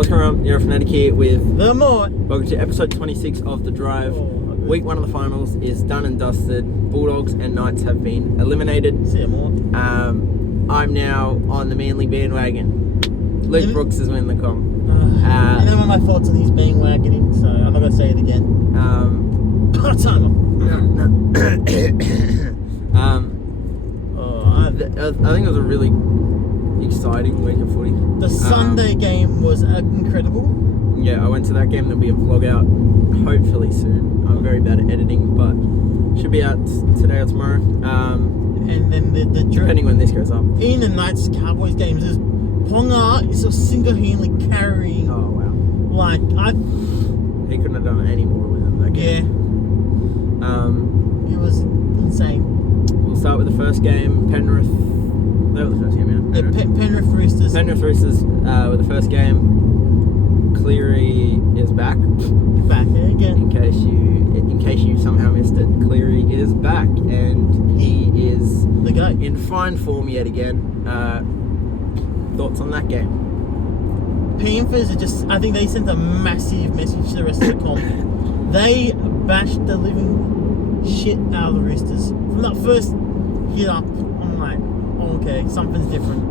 What's going on? NRL Fanatic here with The Mort. Welcome to episode 26 of The Drive. Week 1 of the finals is done and dusted. Bulldogs and Knights have been eliminated. See you, Mort. I'm now on the Manly bandwagon. Luke Brooks is winning the comp. I know my thoughts on his bandwagoning, so I'm not going to say it again. I think it was a really exciting week of footy. The Sunday game was incredible. Yeah, I went to that game. There'll be a vlog out hopefully soon. I'm very bad at editing, but should be out today or tomorrow. And then the depending when this goes up. In the Knights Cowboys games, there's Ponga is so single-handedly carrying. Oh wow! He couldn't have done any more with him that game. Yeah. It was insane. We'll start with the first game. Penrith. They were the first game, yeah. Penrith Roosters. Penrith Roosters with the first game. Cleary is back. Back again. In case you somehow missed it, Cleary is back and he is the guy in fine form yet again. Thoughts on that game? Panthers are I think they sent a massive message to the rest of the comp. They bashed the living shit out of the Roosters. From that first hit up, I'm like, oh, okay, something's different.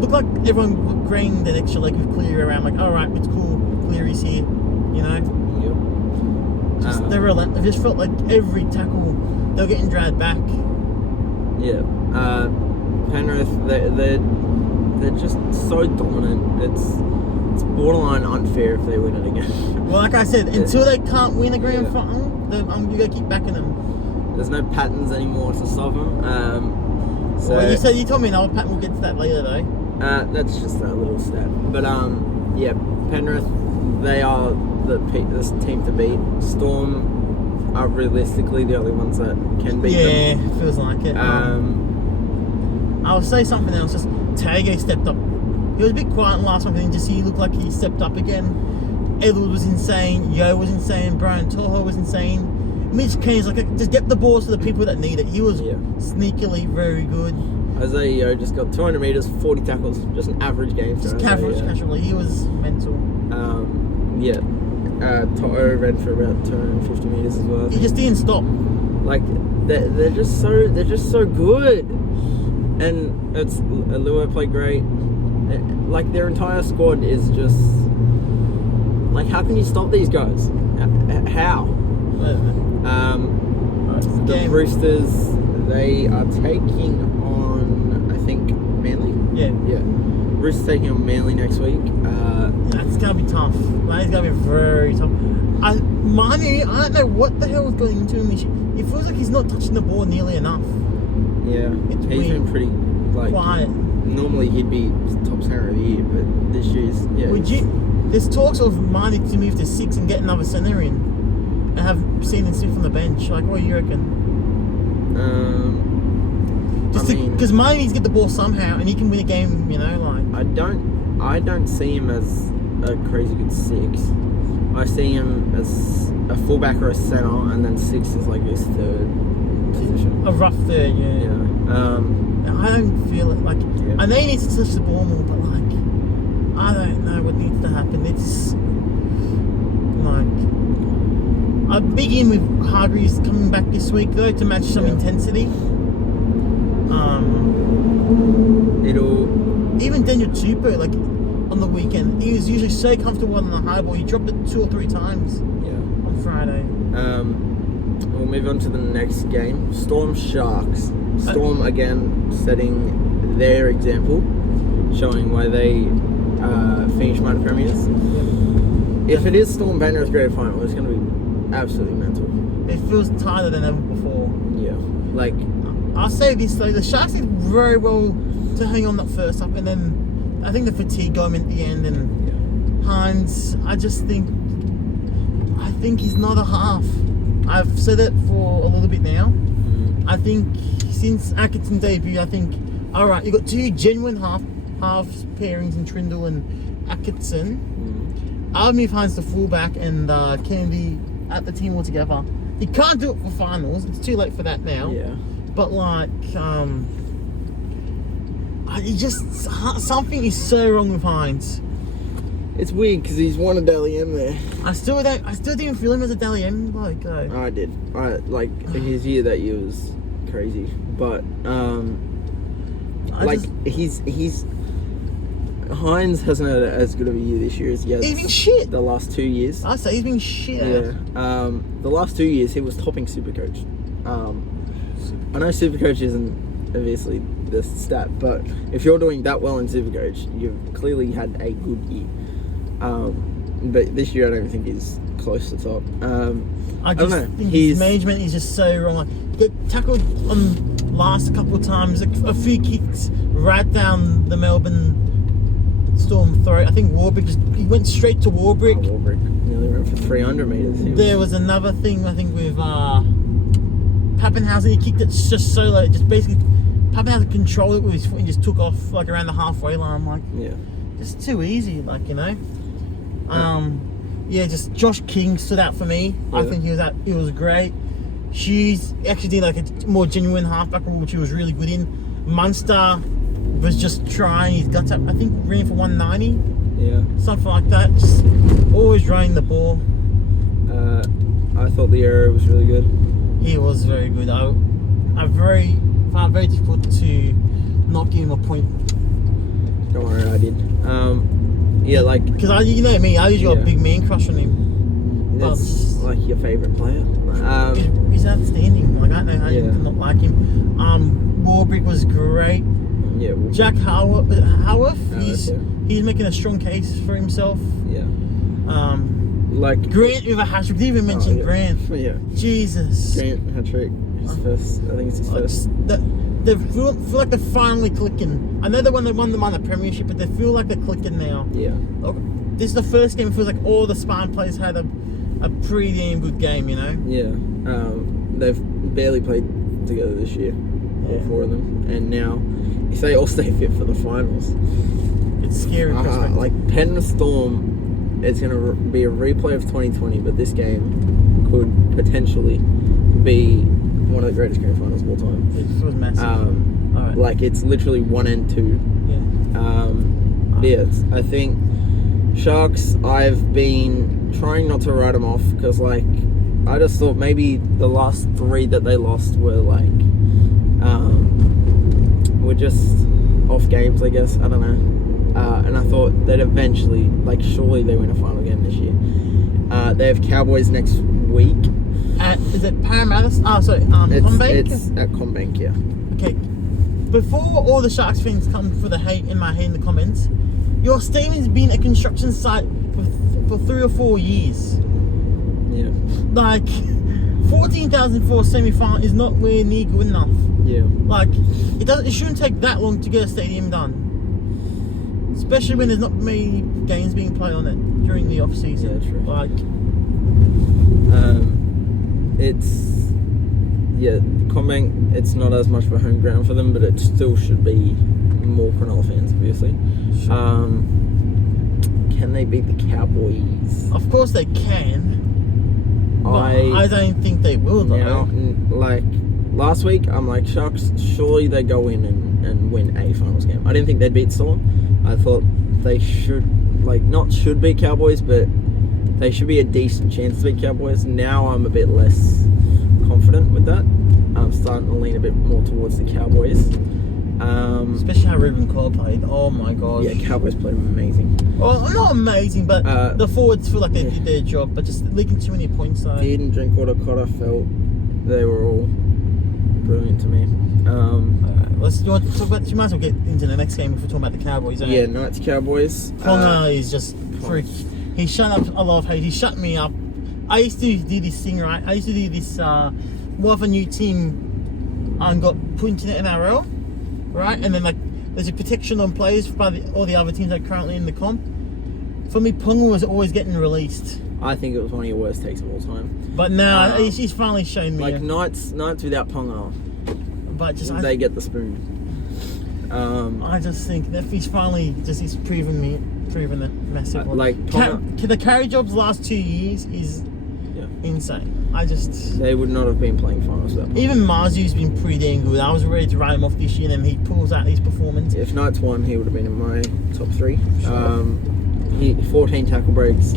Looked like everyone grained that extra leg with Cleary around, like, alright, it's cool, Cleary's here, you know? Yep. They just felt like every tackle, they were getting dragged back. Yeah. Penrith, they're just so dominant. It's borderline unfair if they win it again. Well, like I said, until they can't win a grand final, you gotta keep backing them. There's no patterns anymore to stop them. So well, you told me another pattern. We'll get to that later, though. That's just a little step. But yeah, Penrith, they are this team to beat. Storm are realistically the only ones that can beat them. Yeah, feels like it. I'll say something else. Just Tago stepped up. He was a bit quiet in the last one, but then he looked like he stepped up again. Edward was insane. Yo was insane. Brian Toho was insane. Mitch Kane's like, just get the balls to the people that need it. He was sneakily very good. Isaiah Yo just got 200 metres, 40 tackles, just an average game. Just casually. He was mental. Toto ran for about 250 metres as well. He just didn't stop. Like they're just so good, and it's Alua played great. Like their entire squad is just like, how can you stop these guys? How? The Roosters, they are taking on, I think, Manly. Yeah. Roosters taking on Manly next week. That's gonna be tough. That's gonna be very tough. Marnie, I don't know what the hell is going into him. It feels like he's not touching the ball nearly enough. Yeah, he's been pretty quiet. Normally he'd be top center of the year, but this year's There's talks of Marnie to move to 6 and get another center in, and have Seanan Smith on the bench. Like, what do you reckon? Because Marnie needs to get the ball somehow, and he can win a game. You know, like I don't see him as a crazy good 6. I see him as a fullback or a center, and then 6 is like his third position. A rough third, yeah. I don't feel it. Like, I know he needs to touch the ball more, but like, I don't know what needs to happen. It's like, I big in with Hargreaves coming back this week though to match some intensity. Even Daniel Tupou, like on the weekend, he was usually so comfortable on the high ball. He dropped it 2 or 3 times. On Friday. We'll move on to the next game. Storm Sharks. Storm again setting their example, showing why they finished minor premiers. If it is Storm Penrith grand final, it's going to be absolutely mental. It feels tighter than ever before. Yeah, like I'll say this though, the Sharks did very well to hang on that first up, and then I think the fatigue got him at the end. And Hines, I think he's not a half. I've said it for a little bit now. I think since Atkinson's debut, alright, you've got 2 genuine half pairings in Trindle and Atkinson. I'll move Hines to fullback and Kennedy at the team altogether. He can't do it for finals. It's too late for that now. Yeah. But like, something is so wrong with Hines. It's weird because he's won a Dally M there. I still didn't feel him as a Dally M bloke though. I did. His year that year was crazy, but he's Hines hasn't had as good of a year this year as he has. He's been shit. The last 2 years. I say he's been shit. Yeah. The last 2 years he was topping Supercoach. I know Supercoach isn't obviously the stat, but if you're doing that well in Supercoach, you've clearly had a good year. But this year I don't think he's close to top. I just think his management is just so wrong. Like, get tackled on last couple of times, a few kicks right down the Melbourne Storm throat. I think Warbrick he went straight to Warbrick. Warbrick nearly ran for 300 metres. There was another thing I think with Pappenhausen. He kicked it just so low, just basically Pappenhausen controlled it with his foot and just took off like around the halfway line. Like, yeah, just too easy. Like, you know. Yeah, just Josh King stood out for me. Yeah. I think he was great. She's actually did like a more genuine halfback role, which he was really good in. Munster was just trying his guts up. I think ran for 190. Yeah. Something like that. Just always running the ball. I thought the arrow was really good. He was very good. I found it very difficult to not give him a point. Don't worry, I did. Yeah, like... Because you know me, I usually got a big man crush on him. That's like your favourite player. He's outstanding. Like, I don't know how you can not like him. Warbrick was great. Yeah. Jack Howarth, he's making a strong case for himself. Yeah. Like Grant with a hat-trick. Didn't even mention Grant. Yeah. Jesus. Grant hat-trick. His first. I think it's his first. They feel like they're finally clicking. I know they won the premiership, but they feel like they're clicking now. Yeah. This is the first game. It feels like all the Spartan players had a pretty damn good game, you know. Yeah. They've barely played together this year, all four of them, and now if they all stay fit for the finals, it's scary. Like Penrith Storm, it's going to be a replay of 2020, but this game could potentially be one of the greatest grand finals of all time. It was massive. Right. Like it's literally 1 and 2. Yeah. I think Sharks, I've been trying not to write them off because like I just thought maybe the last 3 that they lost were like were just off games, I guess. I don't know. And I thought that eventually, like, surely they win a final game this year. They have Cowboys next week. Is it Parramatta? CommBank? It's at CommBank, yeah. Okay. Before all the Sharks fans come for the hate in my head in the comments, your stadium's been a construction site for 3 or 4 years. Yeah. Like, 14,000 for a semi-final is not where near good enough. Yeah. Like, it shouldn't take that long to get a stadium done. Especially when there's not many games being played on it during the off season. Yeah, true. Like, CommBank, it's not as much of a home ground for them, but it still should be more Cronulla fans, obviously. Sure. Can they beat the Cowboys? Of course they can. But I don't think they will, though. Now, like, last week, I'm like, Sharks, surely they go in and win a finals game. I didn't think they'd beat Storm. I thought they should, like, not should beat Cowboys, but they should be a decent chance to beat Cowboys. Now I'm a bit less confident with that. I'm starting to lean a bit more towards the Cowboys. Especially how Ruben Coyle played. Oh my gosh. Yeah, Cowboys played amazing. Well, not amazing, but the forwards feel like they did their job, but just leaking too many points. So. Dean, Drinkwater, Cotter, felt they were all brilliant to me. You want to talk about? You might as well get into the next game if we're talking about the Cowboys. Yeah, Knights Cowboys. Ponga is just freak. He shut up a lot of hate. He shut me up. I used to do this thing, right? I used to do this. What if a new team got put into the NRL, right? And then like there's a protection on players by all the other teams that are currently in the comp. For me, Ponga was always getting released. I think it was one of your worst takes of all time. But now he's finally shown me. Like Knights without Ponga. But just they get the spoon. I just think that he's finally he's proven that massive. Like the carry jobs last 2 years is insane. They would not have been playing finals without Ponga. Even Marzu's been pretty damn good. I was ready to write him off this year, and then he pulls out his performance. If Knights won, he would have been in my top 3. Sure. 14 tackle breaks.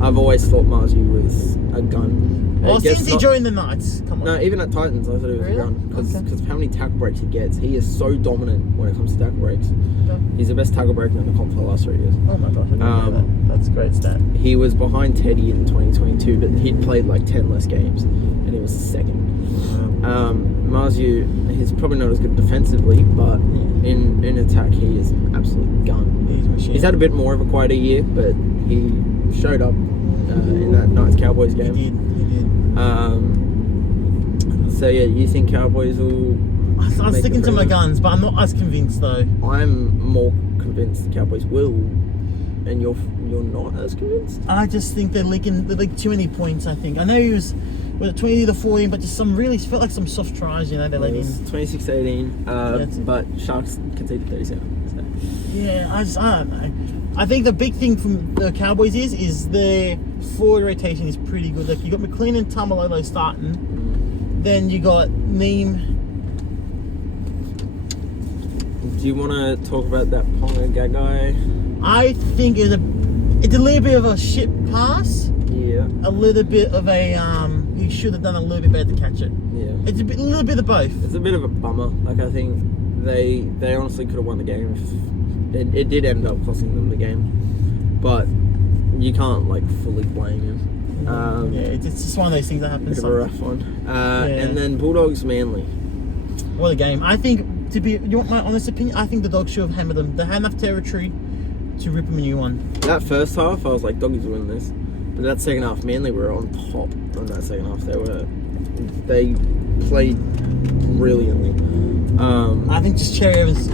I've always thought Marzu was a gun. Well, since he joined the Knights, come on. No, even at Titans, I thought he was a gun because of how many tackle breaks he gets. He is so dominant when it comes to tackle breaks. Yeah. He's the best tackle breaker in the comp for the last 3 years. Oh my gosh, I didn't know that. That's a great stat. He was behind Teddy in 2022, but he'd played like 10 less games, and he was second. Marzu, he's probably not as good defensively, but in attack, he is an absolute gun. He's had a bit more of a quieter year, but he showed up in that Knights Cowboys game. He did. So yeah, you think Cowboys will? I'm sticking to my guns, but I'm not as convinced though. I'm more convinced the Cowboys will, and you're not as convinced. I just think they're leaking too many points. I think. I know he was 20-14, but just felt like some soft tries. You know, they let in 26-18, but Sharks conceded 37. So. Yeah, I don't know. I think the big thing from the Cowboys is their forward rotation is pretty good. Like you got McLean and Tamalolo starting. Then you got Neem. Do you want to talk about that Ponga Gagai? I think it's a little bit of a shit pass. Yeah. A little bit of a he should have done a little bit better to catch it. Yeah. It's a little bit of both. It's a bit of a bummer. Like I think they honestly could have won the game. It did end up costing them the game, but you can't like fully blame him. Yeah, it's just one of those things that happens. Bit of a rough one. And then Bulldogs Manly. What a game! I think you want my honest opinion? I think the Dogs should have hammered them. They had enough territory to rip them a new one. That first half, I was like, Doggies will win this. But that second half, Manly were on top on that second half. They played brilliantly. I think just Cherry Evans'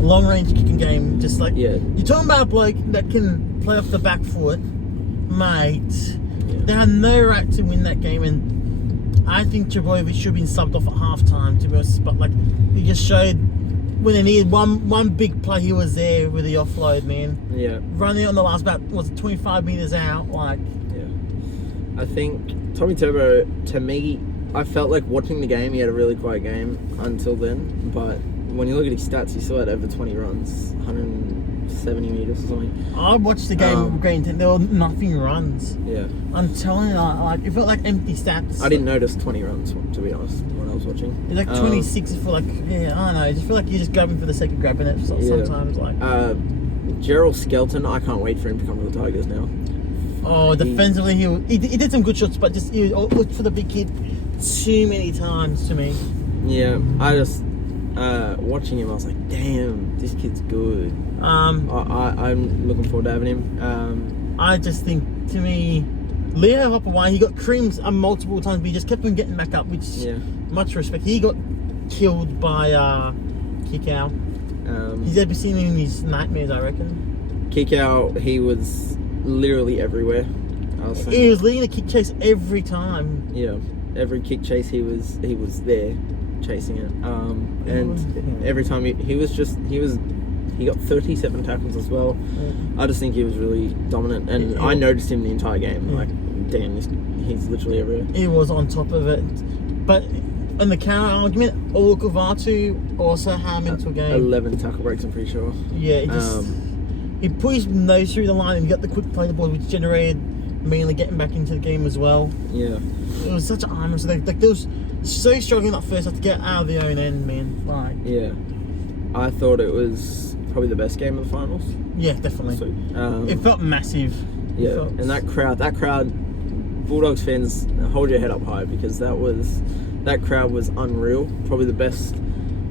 long range kicking game, just like you're talking about a bloke that can play off the back foot, mate. Yeah. They had no right to win that game, and I think Trebojevic should have been subbed off at half-time, to be honest. But like, he just showed when they needed one big play, he was there with the offload, man. Yeah. Running on the last 25 meters out, like. Yeah. I think Tommy Turbo, to me, I felt like watching the game, he had a really quiet game until then. But when you look at his stats, he still had over 20 runs, 170 meters or something. I watched the game with Green 10. There were nothing runs. Yeah. I'm telling you, like it felt like empty stats. I didn't notice 20 runs, to be honest, when I was watching. It's like 26 for like, I don't know. I just feel like you're just grabbing for the sake of grabbing it sometimes. Like. Gerald Skelton, I can't wait for him to come to the Tigers now. Oh, defensively, he did some good shots, but just he looked for the big kid too many times to me. Yeah, I just watching him, I was like, damn, this kid's good. I'm looking forward to having him. I just think, to me, Leo Hopper, he got creams multiple times, but he just kept on getting back up, which much respect. He got killed by Kikau. He's ever seen him in his nightmares, I reckon. Kikau, he was literally everywhere. He was leading the kick chase every time. Yeah, every kick chase he was there chasing it. And every time he got 37 tackles as well. Yeah. I just think he was really dominant, and I noticed him the entire game. Like, damn, he's literally everywhere. He was on top of it, but in the counter argument, Olukavatu also had him into a game. 11 tackle breaks, I'm pretty sure. Yeah, he put his nose through the line and got the quick play the ball, which generated mainly getting back into the game as well. Yeah, it was such an arm. So like they was so struggling that first half to get out of their own end, man. Like, yeah, I thought it was probably the best game of the finals. Yeah, definitely. It felt massive. Yeah, and that crowd, Bulldogs fans, hold your head up high, because that crowd was unreal. Probably the best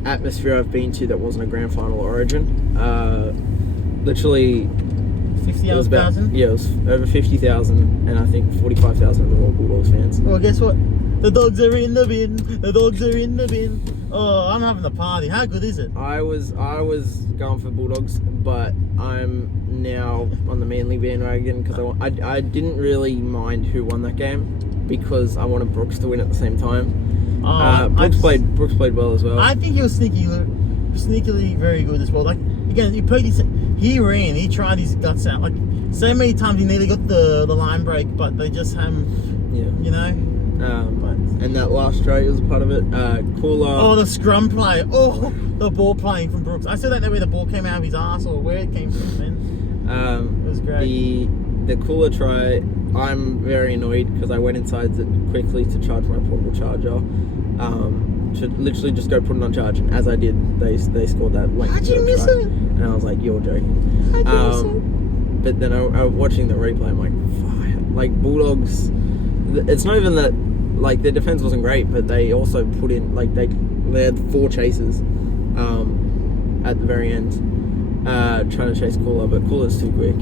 atmosphere I've been to that wasn't a grand final or Origin. Literally 50,000? Yeah, it was over 50,000, and I think 45,000 of them were Bulldogs fans. Well, guess what? The Dogs are in the bin. The Dogs are in the bin. Oh, I'm having a party. How good is it? I was going for Bulldogs, but I'm now on the Manly bandwagon because I didn't really mind who won that game, because I wanted Brooks to win at the same time. Brooks played well as well. I think he was sneakily very good as well. Like, again, he ran, he tried his guts out. Like, so many times he nearly got the line break, but they just had him, you know. And that last try was part of it. Cooler. Oh, the scrum play. Oh, the ball playing from Brooks. I still don't know where the ball came out of his ass or where it came from, man. was great. The cooler try, I'm very annoyed because I went inside quickly to charge my portable charger. To literally just go put it on charge, and as I did, they scored that length. How'd you miss try. it? And I was like, you're joking. How'd you miss it? But then I watching the replay, I'm like, fuck. Like, Bulldogs, it's not even that, like, their defense wasn't great, but they also put in, like, they had 4 chases at the very end, trying to chase Cooler, but Cooler's too quick.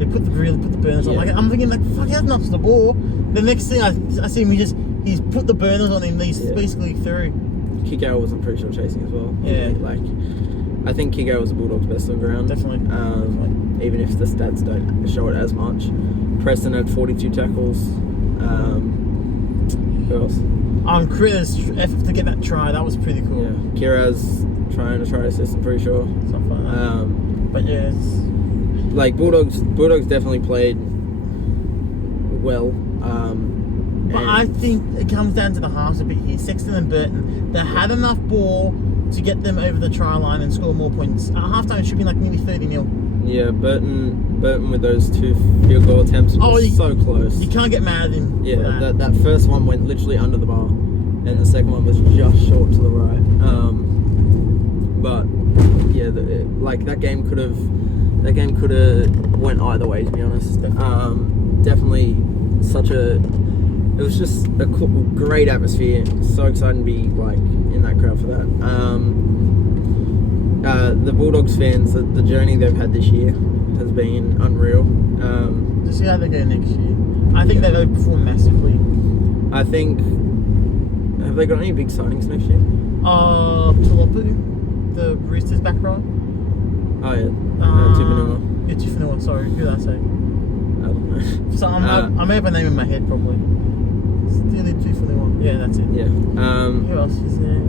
They put the burners on. Like, I'm thinking, like, fuck, he has enough to the ball. The next thing I see him, he's put the burners on him, he's basically through. Kickout was, I'm pretty sure, chasing as well. Yeah. Like, I think Kickout was the Bulldogs' best on ground. Definitely. Even if the stats don't show it as much. Preston had 42 tackles. Who else? Critters' effort to get that try, that was pretty cool. Yeah. Kira's trying to try assist, I'm pretty sure. Something like that. But yeah, it's... Like, Bulldogs definitely played well. But I think it comes down to the halves a bit here. Sexton and Burton, they had enough ball to get them over the try line and score more points. At halftime, it should be like nearly 30-0. Yeah, Burton with those 2 field goal attempts was so close. You can't get mad at him. Yeah, that first one went literally under the bar, and the second one was just short to the right. But yeah, that game could have went either way, to be honest. Definitely it was just a cool, great atmosphere. So exciting to be like in that crowd for that. The Bulldogs fans, the journey they've had this year has been unreal. To see how they go next year. I think they've performed massively. I think, have they got any big signings next year? Talopu, the Roosters back row. Oh yeah, Tupanua. Yeah, Tupanua, sorry, who did I say? I don't know. So I may have a name in my head probably. Steely Tupanua. Yeah, that's it. Yeah. Who else is there?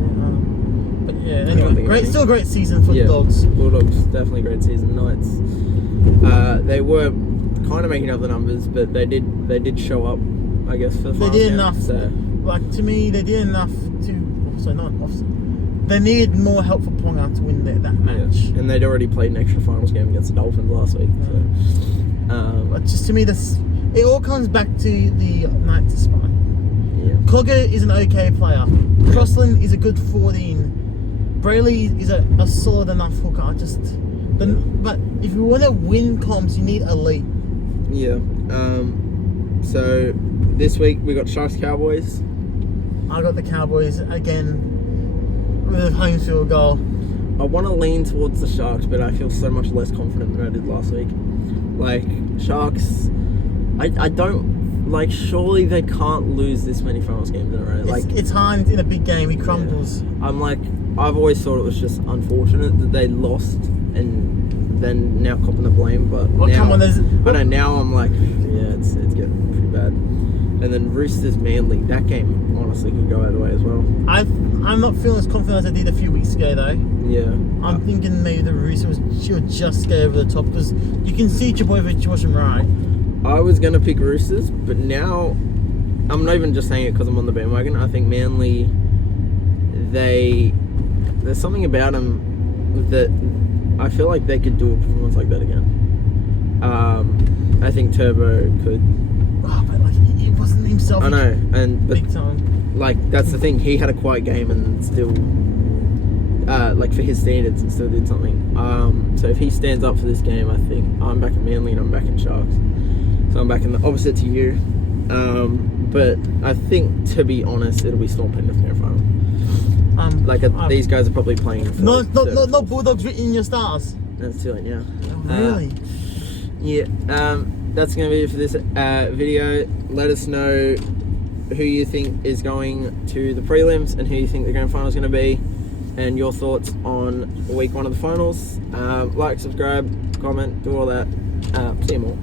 But yeah, anyway, still a great season for the Dogs. Bulldogs, definitely great season. Knights, they were kind of making up the numbers, but they did show up, I guess, for the final. They did enough. So. Like, to me, they did enough to... So not offset. They needed more help for Ponga to win that match. Yeah. And they'd already played an extra finals game against the Dolphins last week. So. But just to me, it all comes back to the Knights' spine. Yeah. Cogger is an okay player. Crossland is a good 14. Brayley is a solid enough hooker. But if you want to win comps, you need elite. Yeah. So this week we got Sharks Cowboys. I got the Cowboys again with a home field goal. I want to lean towards the Sharks, but I feel so much less confident than I did last week. Like, Sharks, I don't, like, surely they can't lose this many finals games in a row. Like, it's Hines in a big game, he crumbles. Yeah. I'm like, I've always thought it was just unfortunate that they lost and then now copping the blame, but now I'm like, yeah, it's getting pretty bad. And then Roosters Manly, that game honestly could go either way as well. I'm not feeling as confident as I did a few weeks ago though. Yeah. I'm thinking maybe the Roosters should just go over the top because you can see Trbojevic wasn't right. I was going to pick Roosters, but now I'm not even just saying it because I'm on the bandwagon. I think Manly, there's something about them that I feel like they could do a performance like that again. I think Turbo could. Oh, but like he wasn't himself. I know, but big time. Like that's the thing. He had a quiet game and still, like for his standards, and still did something. So if he stands up for this game, I think I'm back in Manly and I'm back in Sharks. So I'm back in the opposite to you. But I think, to be honest, it'll be Storm Penrith grand final. These guys are probably playing. Not Bulldogs written in your stars. That's too late now. Oh, really? Yeah. That's going to be it for this video. Let us know who you think is going to the prelims and who you think the grand final is going to be, and your thoughts on week 1 of the finals. Like, subscribe, comment, do all that. See you more.